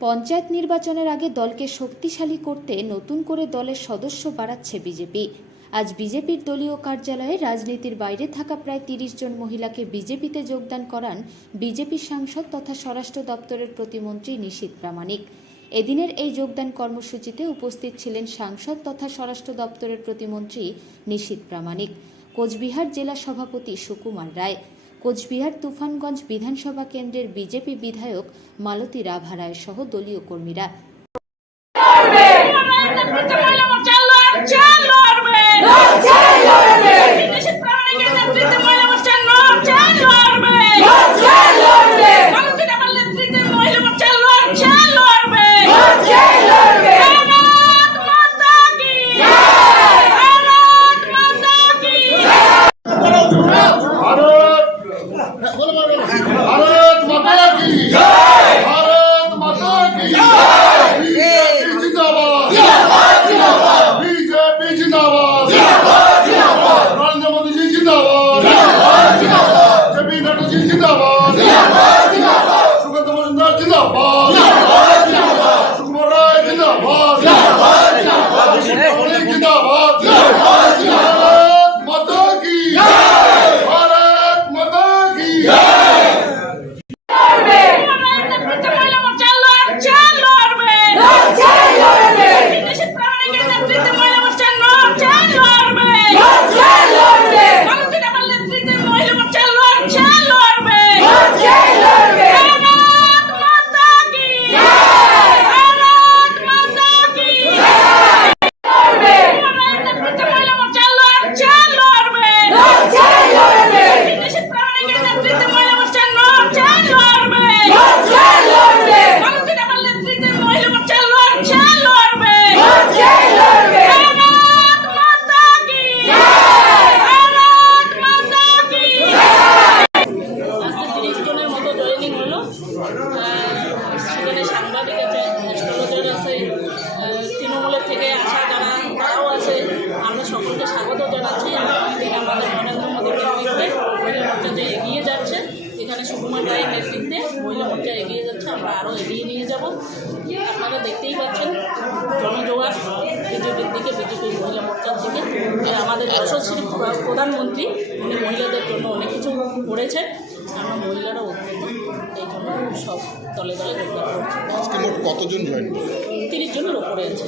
পঞ্চায়েত নির্বাচনের আগে দলকে শক্তিশালী করতে নতুন করে দলের সদস্য বাড়াচ্ছে বিজেপি। আজ বিজেপির দলীয় কার্যালয়ে রাজনীতির বাইরে থাকা প্রায় ৩০ জন মহিলাকে বিজেপিতে যোগদান করান বিজেপির সাংসদ তথা স্বরাষ্ট্র দপ্তরের প্রতিমন্ত্রী নিশীথ প্রামাণিক। এদিনের এই যোগদান কর্মসূচিতে উপস্থিত ছিলেন সাংসদ তথা স্বরাষ্ট্র দপ্তরের প্রতিমন্ত্রী নিশীথ প্রামাণিক, কোচবিহার জেলা সভাপতি সুকুমার রায়, কোচবিহার তুফানগঞ্জ বিধানসভা কেন্দ্রের বিজেপি বিধায়ক মালতী রাভা রায় সহ দলীয় কর্মীরা। भारत माता की जय, भारत माता की जय, बीजेपी जिंदाबाद, जिंदाबाद जिंदाबाद, बीजेपी जिंदाबाद, जिंदाबाद जिंदाबाद, नरेंद्र मोदी जी जिंदाबाद, जिंदाबाद जिंदाबाद, जेपी नड्डा जी जिंदाबाद, जिंदाबाद जिंदाबाद, सुगंधा मजुमदार जिंदाबाद, जिंदाबाद जिंदाबाद, सुकुमार राय जिंदाबाद, जिंदाबाद जिंदाबाद, जिंदाबाद जिंदाबाद, भारत माता की जय, भारत माता की जय। সেখানে সাংবাদিক আছে, অ্যাস্ট্রোলজার আছে, তৃণমূলের থেকে আসা যারা তারাও আছে। আমরা সকলকে স্বাগত জানাচ্ছি। আমাদের নরেন্দ্র মোদীর নেতৃত্বে মহিলা মোর্চা যে এগিয়ে যাচ্ছে, এখানে সুকুমার রায়ের নেতৃত্বে মহিলা মোর্চা এগিয়ে যাচ্ছে, আমরা আরও এগিয়ে নিয়ে যাব। আপনারা দেখতেই পাচ্ছেন জনজোয়ার বিজেপির দিকে, বিজেপির মহিলা মোর্চার দিকে। আমাদের যশস্বী প্রধানমন্ত্রী উনি মহিলাদের জন্য অনেক কিছু করেছেন, আমরা মহিলারা অত্যন্ত এই জন্য সব দলে দলে যোগদান করছি। আজকে মোট কতজন জয়েন করবে? 30 জনের ওপরে আছে।